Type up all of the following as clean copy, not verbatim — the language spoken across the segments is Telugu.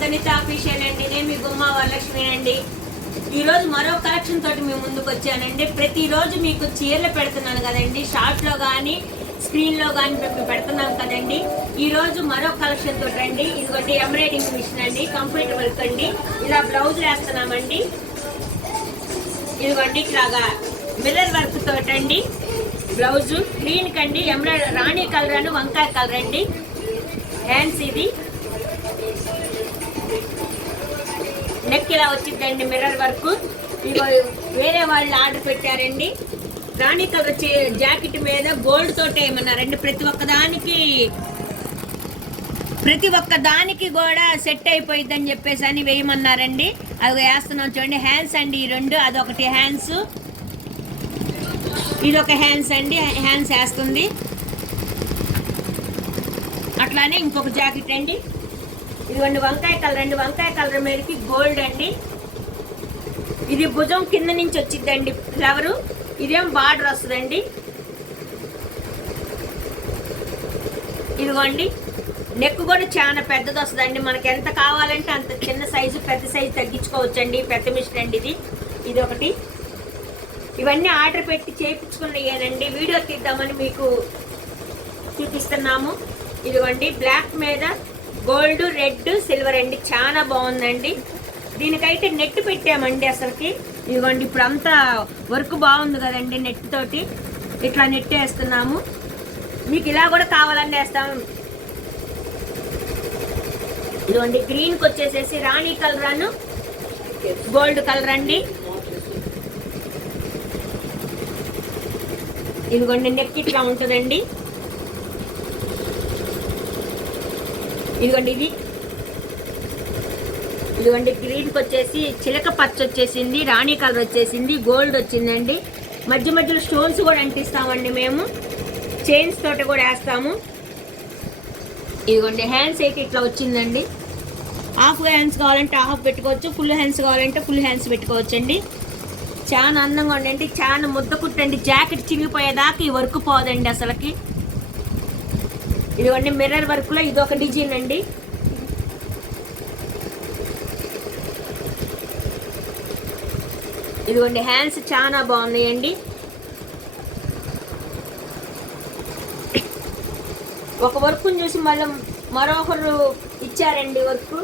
ధనిత ఆఫీషియల్ అండి. నేను మీ గుమ్మ వరలక్ష్మి అండి. ఈరోజు మరో కలెక్షన్ తోటి మీ ముందుకు వచ్చానండి. ప్రతిరోజు మీకు చీరలు పెడుతున్నాను కదండి, షార్ట్లో కానీ స్క్రీన్లో కానీ పెడుతున్నాం కదండి. ఈరోజు మరో కలెక్షన్ తోటి అండి. ఇదిగోండి ఎంబ్రాయిడింగ్ మిషన్ అండి, కంప్యూటర్ వర్క్ అండి. ఇలా బ్లౌజ్ వేస్తున్నామండి. ఇదిగోండి ఇట్లాగా మిర్రర్ వర్క్ తోటండి బ్లౌజ్. గ్రీన్ కండి ఎంబ్రాయిడరీ రాణి కలర్ అని వంకాయ కలర్ అండి. హ్యాండ్స్ ఇది నెక్ ఇలా వచ్చిందండి మిర్రర్ వర్క్. ఇగో వేరే వాళ్ళు ఆర్డర్ పెట్టారండి. రాణి కలర్ వచ్చి జాకెట్ మీద గోల్డ్ తోటే ఏమన్నారండి. ప్రతి ఒక్క దానికి కూడా సెట్ అయిపోయిద్దని చెప్పేసి అని వేయమన్నారండి. అది వేస్తున్నాం చూడండి. హ్యాండ్స్ అండి ఈ రెండు, అదొకటి హ్యాండ్స్, ఇదొక హ్యాండ్స్ అండి. హ్యాండ్స్ వేస్తుంది. అట్లానే ఇంకొక జాకెట్ అండి. ఇదిగోండి వంకాయ కలర్ అండి. వంకాయ కలర్ మీదకి గోల్డ్ అండి. ఇది భుజం కింద నుంచి వచ్చిందండి ఫ్లవరు. ఇదేం బార్డర్ వస్తుందండి. ఇదిగోండి నెక్ కూడా చాలా పెద్దది వస్తుందండి. మనకి ఎంత కావాలంటే అంత చిన్న సైజు పెద్ద సైజు తగ్గించుకోవచ్చండి. పెద్ద మిషన్ అండి ఇది. ఇది ఒకటి. ఇవన్నీ ఆర్డర్ పెట్టి చేయించుకున్నాయేనండి. వీడియో తీద్దామని మీకు చూపిస్తున్నాము. ఇదిగోండి బ్లాక్ మీద గోల్డ్, రెడ్, సిల్వర్ అండి. చాలా బాగుందండి. దీనికైతే నెట్ పెట్టామండి అసలుకి. ఇదిగోండి ఇప్పుడు అంతా వర్క్ బాగుంది కదండి. నెట్ తోటి ఇట్లా నెట్ వేస్తున్నాము. మీకు ఇలా కూడా కావాలని వేస్తాము. ఇదిగోండి గ్రీన్కి వచ్చేసేసి రాణి కలర్ అను గోల్డ్ కలర్ అండి. ఇదిగోండి నెక్ ఇట్లా ఉంటుందండి. ఇదిగోండి ఇదిగోండి గ్రీన్కి వచ్చేసి చిలక పచ్చ వచ్చేసింది, రాణి కలర్ వచ్చేసింది, గోల్డ్ వచ్చిందండి. మధ్య మధ్యలో స్టోన్స్ కూడా అంటిస్తామండి మేము. చైన్స్ తోటి కూడా వేస్తాము. ఇదిగోండి హ్యాండ్స్ అయితే ఇట్లా వచ్చిందండి. హాఫ్ హ్యాండ్స్ కావాలంటే హాఫ్ పెట్టుకోవచ్చు, ఫుల్ హ్యాండ్స్ కావాలంటే ఫుల్ హ్యాండ్స్ పెట్టుకోవచ్చు అండి. చాలా అందంగా ఉండండి. చాలా ముద్ద కుట్టండి. జాకెట్ చినిగిపోయేదాకా ఈ వర్క్ పోదండి అసలుకి. ఇదిగోండి మిర్రర్ వర్క్ లో ఇదొక డిజైన్ అండి. ఇదిగోండి హ్యాండ్స్ చాలా బాగున్నాయండి. ఒక వర్క్ చూసి మళ్ళీ మరొకరు ఇచ్చారండి వర్క్.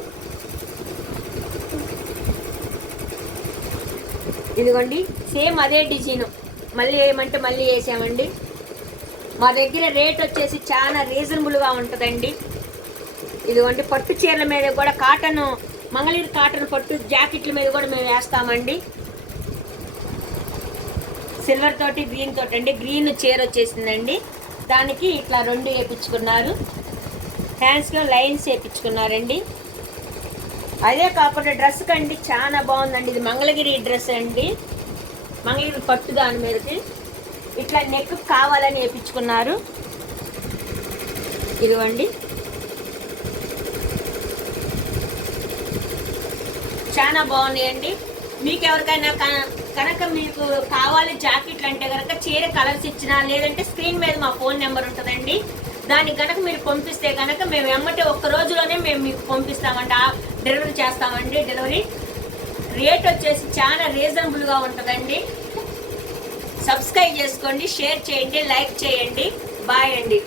ఇదిగోండి సేమ్ అదే డిజైన్ మళ్ళీ వేయమంటే మళ్ళీ వేసామండి. మా దగ్గర రేట్ వచ్చేసి చాలా రీజనబుల్గా ఉంటుందండి. ఇదిగోండి పట్టు చీరల మీద కూడా కాటన్, మంగళగిరి కాటన్ పట్టు జాకెట్ల మీద కూడా మేము వేస్తామండి. సిల్వర్ తోటి గ్రీన్ తోటి అండి. గ్రీన్ చీర వచ్చేసిందండి. దానికి ఇట్లా రెండు వేయించుకున్నారు. హ్యాండ్స్లో లైన్స్ వేయించుకున్నారండి. అదే కాకుండా డ్రెస్ కండి చాలా బాగుందండి. ఇది మంగళగిరి డ్రెస్ అండి. మంగళగిరి పట్టు దాని మీదకి ఇట్లా నెక్ కావాలని వేయించుకున్నారు. ఇదిగోండి చాలా బాగున్నాయండి. మీకు ఎవరికైనా కనుక మీకు కావాలి జాకెట్లు అంటే కనుక చీర కలర్స్ ఇచ్చినా, లేదంటే స్క్రీన్ మీద మా ఫోన్ నెంబర్ ఉంటుందండి. దానికి కనుక మీరు పంపిస్తే కనుక మేము వెంబటే ఒక్క రోజులోనే మేము మీకు పంపిస్తామండి, డెలివరీ చేస్తామండి. డెలివరీ రేట్ వచ్చేసి చాలా రీజనబుల్గా ఉంటుందండి. సబ్స్క్రైబ్ చేసుకోండి, షేర్ చేయండి, లైక్ చేయండి. బాయ్ అండి.